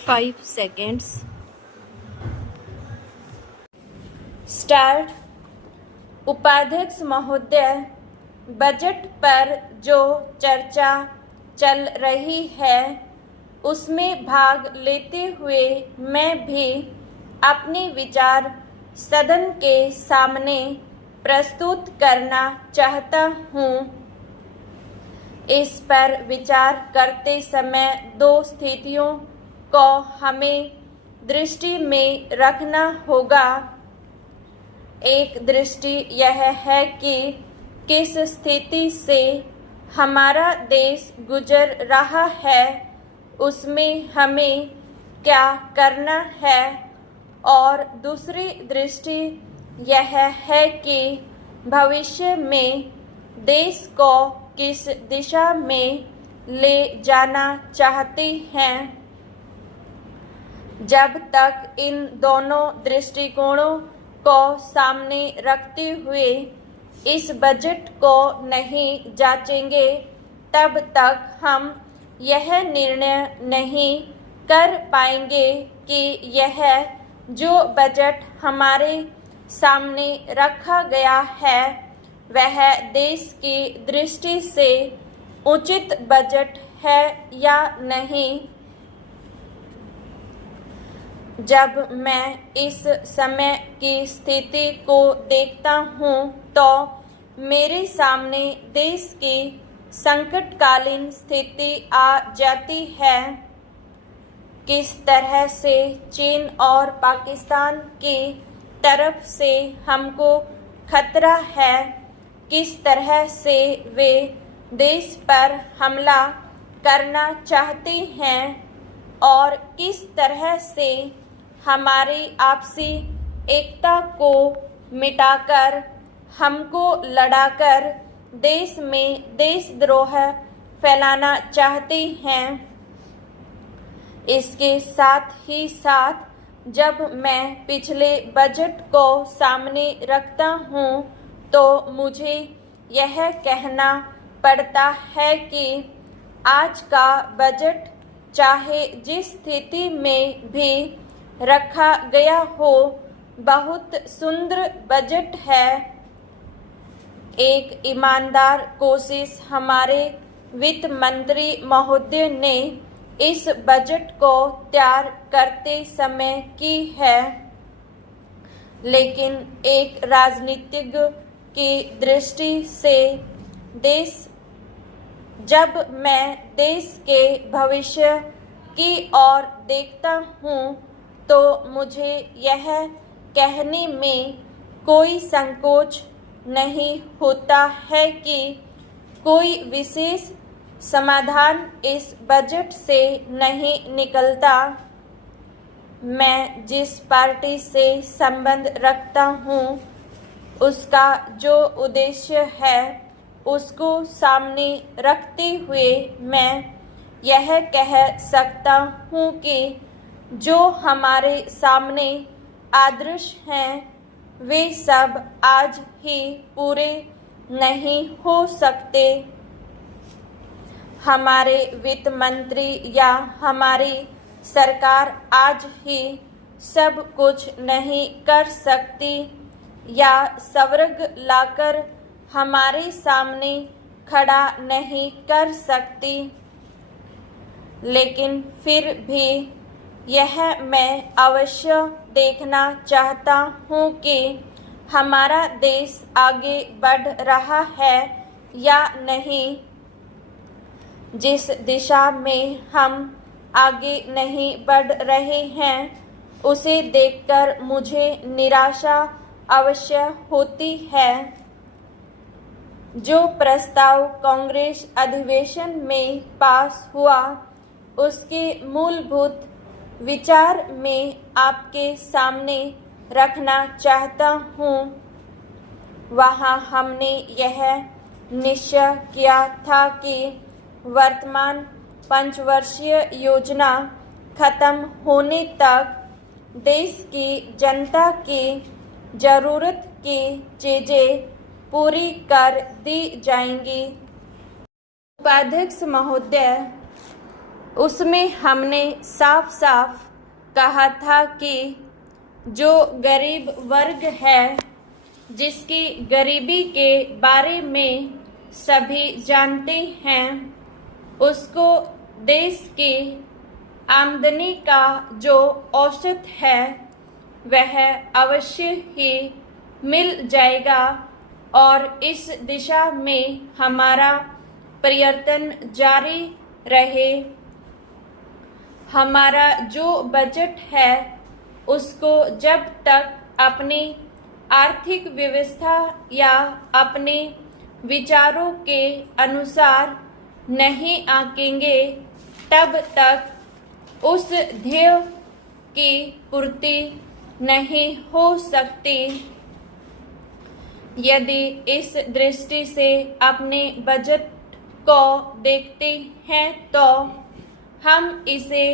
5 seconds. Start. उपाध्यक्ष महोदय, budget पर जो चर्चा चल रही है उसमें भाग लेते हुए मैं भी अपने विचार सदन के सामने प्रस्तुत करना चाहता हूँ। इस पर विचार करते समय दो स्थितियों को हमें दृष्टि में रखना होगा। एक दृष्टि यह है कि किस स्थिति से हमारा देश गुजर रहा है, उसमें हमें क्या करना है, और दूसरी दृष्टि यह है कि भविष्य में देश को किस दिशा में ले जाना चाहते हैं। जब तक इन दोनों दृष्टिकोणों को सामने रखते हुए इस बजट को नहीं जांचेंगे, तब तक हम यह निर्णय नहीं कर पाएंगे कि यह जो बजट हमारे सामने रखा गया है वह देश की दृष्टि से उचित बजट है या नहीं। जब मैं इस समय की स्थिति को देखता हूँ तो मेरे सामने देश की संकटकालीन स्थिति आ जाती है। किस तरह से चीन और पाकिस्तान की तरफ से हमको खतरा है, किस तरह से वे देश पर हमला करना चाहते हैं और किस तरह से हमारी आपसी एकता को मिटाकर हमको लड़ाकर देश में देशद्रोह फैलाना चाहते हैं। इसके साथ ही साथ जब मैं पिछले बजट को सामने रखता हूँ तो मुझे यह कहना पड़ता है कि आज का बजट चाहे जिस स्थिति में भी रखा गया हो, बहुत सुंदर बजट है। एक ईमानदार कोशिश हमारे वित्त मंत्री महोदय ने इस बजट को तैयार करते समय की है, लेकिन एक राजनीतिज्ञ की दृष्टि से जब मैं देश के भविष्य की ओर देखता हूँ तो मुझे यह कहने में कोई संकोच नहीं होता है कि कोई विशेष समाधान इस बजट से नहीं निकलता। मैं जिस पार्टी से संबंध रखता हूँ उसका जो उद्देश्य है उसको सामने रखते हुए मैं यह कह सकता हूँ कि जो हमारे सामने आदर्श हैं वे सब आज ही पूरे नहीं हो सकते। हमारे वित्त मंत्री या हमारी सरकार आज ही सब कुछ नहीं कर सकती या स्वर्ग लाकर हमारे सामने खड़ा नहीं कर सकती, लेकिन फिर भी यह मैं अवश्य देखना चाहता हूँ कि हमारा देश आगे बढ़ रहा है या नहीं। जिस दिशा में हम आगे नहीं बढ़ रहे हैं उसे देखकर मुझे निराशा अवश्य होती है। जो प्रस्ताव कांग्रेस अधिवेशन में पास हुआ उसके मूलभूत विचार में आपके सामने रखना चाहता हूँ। वहाँ हमने यह निश्चय किया था कि वर्तमान पंचवर्षीय योजना खत्म होने तक देश की जनता की जरूरत की चीज़ें पूरी कर दी जाएंगी। उपाध्यक्ष महोदय, उसमें हमने साफ साफ कहा था कि जो गरीब वर्ग है, जिसकी गरीबी के बारे में सभी जानते हैं, उसको देश की आमदनी का जो औसत है वह अवश्य ही मिल जाएगा और इस दिशा में हमारा प्रयत्न जारी रहे। हमारा जो बजट है उसको जब तक अपनी आर्थिक व्यवस्था या अपने विचारों के अनुसार नहीं आंकेंगे, तब तक उस ध्येय की पूर्ति नहीं हो सकती। यदि इस दृष्टि से अपने बजट को देखते हैं तो हम इसे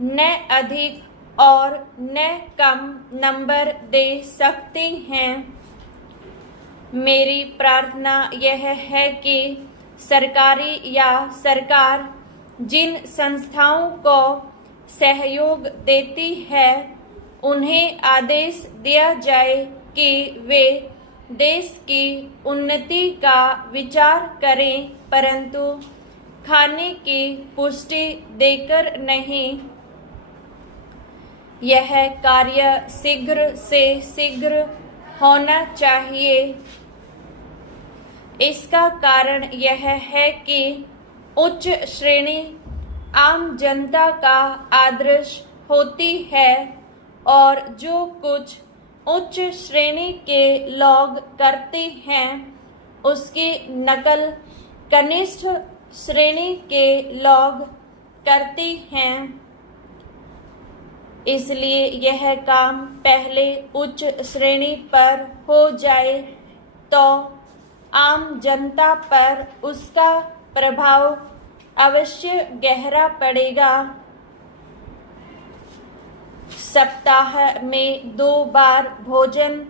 न अधिक और न कम नंबर दे सकते हैं। मेरी प्रार्थना यह है कि सरकारी या सरकार जिन संस्थाओं को सहयोग देती है उन्हें आदेश दिया जाए कि वे देश की उन्नति का विचार करें, परंतु खाने की पुष्टि देकर नहीं। यह कार्य शीघ्र से शीघ्र होना चाहिए। इसका कारण यह है कि उच्च श्रेणी आम जनता का आदर्श होती है और जो कुछ उच्च श्रेणी के लोग करते हैं उसकी नकल कनिष्ठ श्रेणी के लोग करते हैं। इसलिए यह काम पहले उच्च श्रेणी पर हो जाए तो आम जनता पर उसका प्रभाव अवश्य गहरा पड़ेगा। सप्ताह में 2 बार भोजन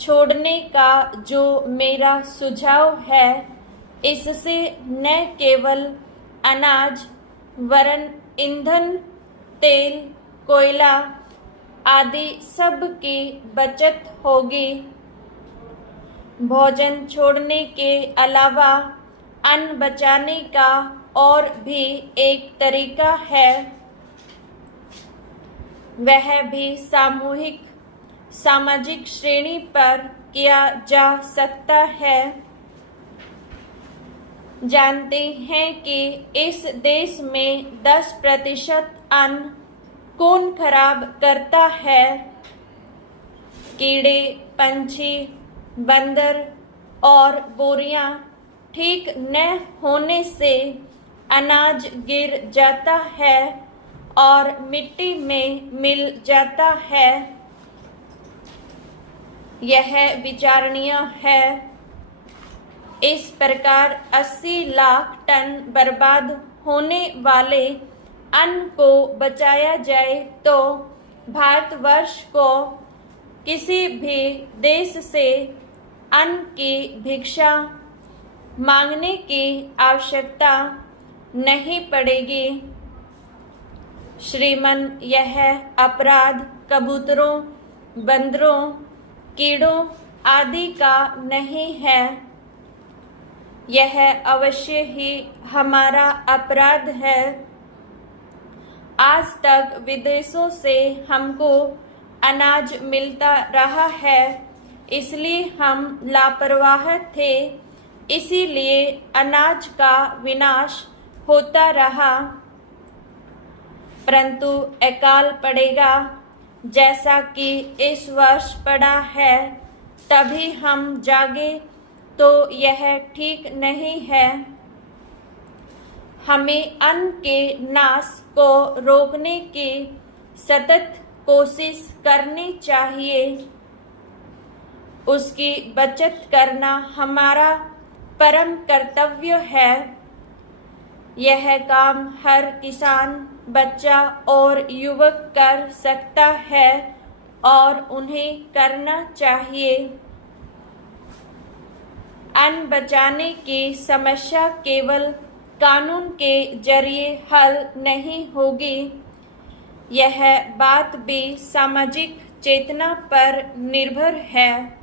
छोड़ने का जो मेरा सुझाव है, इससे न केवल अनाज वरन ईंधन, तेल, कोयला आदि सब की बचत होगी। भोजन छोड़ने के अलावा अन्न बचाने का और भी एक तरीका है, वह भी सामाजिक श्रेणी पर किया जा सकता है। जानते हैं कि इस देश में 10% अन्न कौन खराब करता है? कीड़े, पंछी, बंदर और बोरियां ठीक न होने से अनाज गिर जाता है और मिट्टी में मिल जाता है। यह विचारणीय है। इस प्रकार 80 लाख टन बर्बाद होने वाले अन्न को बचाया जाए तो भारतवर्ष को किसी भी देश से अन्न की भिक्षा मांगने की आवश्यकता नहीं पड़ेगी। श्रीमन, यह अपराध कबूतरों, बंदरों, कीड़ों आदि का नहीं है। यह अवश्य ही हमारा अपराध है। आज तक विदेशों से हमको अनाज मिलता रहा है, इसलिए हम लापरवाह थे, इसीलिए अनाज का विनाश होता रहा। परंतु अकाल पड़ेगा जैसा कि इस वर्ष पड़ा है, तभी हम जागे तो यह ठीक नहीं है। हमें अन्न के नाश को रोकने की सतत कोशिश करनी चाहिए। उसकी बचत करना हमारा परम कर्तव्य है। यह काम हर किसान, बच्चा और युवक कर सकता है और उन्हें करना चाहिए। अन्न बचाने की समस्या केवल कानून के जरिए हल नहीं होगी। यह बात भी सामाजिक चेतना पर निर्भर है।